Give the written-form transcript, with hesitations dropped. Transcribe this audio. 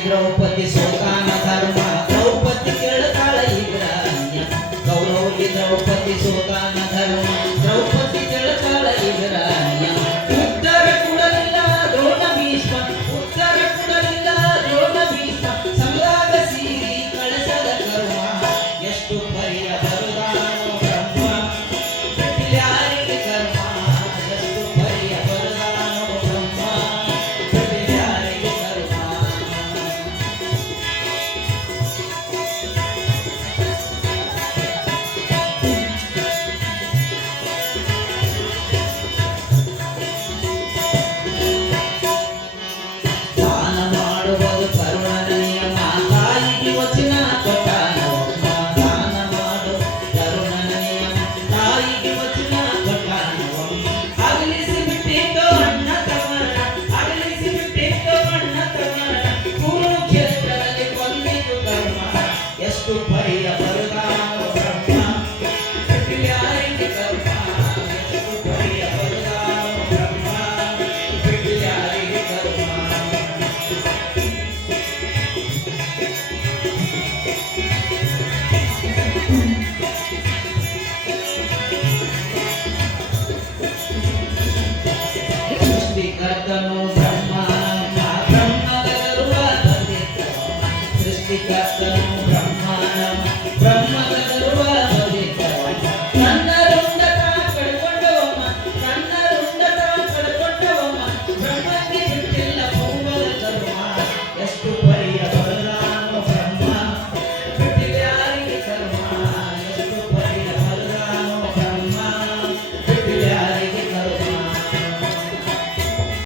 द्रौपदी सोताना धर्म द्रौपदी केळकाळ इग्राण्य गौरवली द्रौपदी सोताना धर्म द्रौपदी केळकाळ इग्राण्य उत्तर कुडलिಲ್ಲ द्रोಣ ಭೀಷ್ಮ उत्तर कुडलिಲ್ಲ द्रोಣ ಭೀಷ್ಮ ಸಂಗ್ರಾಗ ಸೀರಿ ಕಳಸದ ಕರ್ಮ ಎಷ್ಟು ಪರಿಯ ಬರುದಾನೋ ಬ್ರಹ್ಮ ಬಿಟ್ಟ್ಯಾರ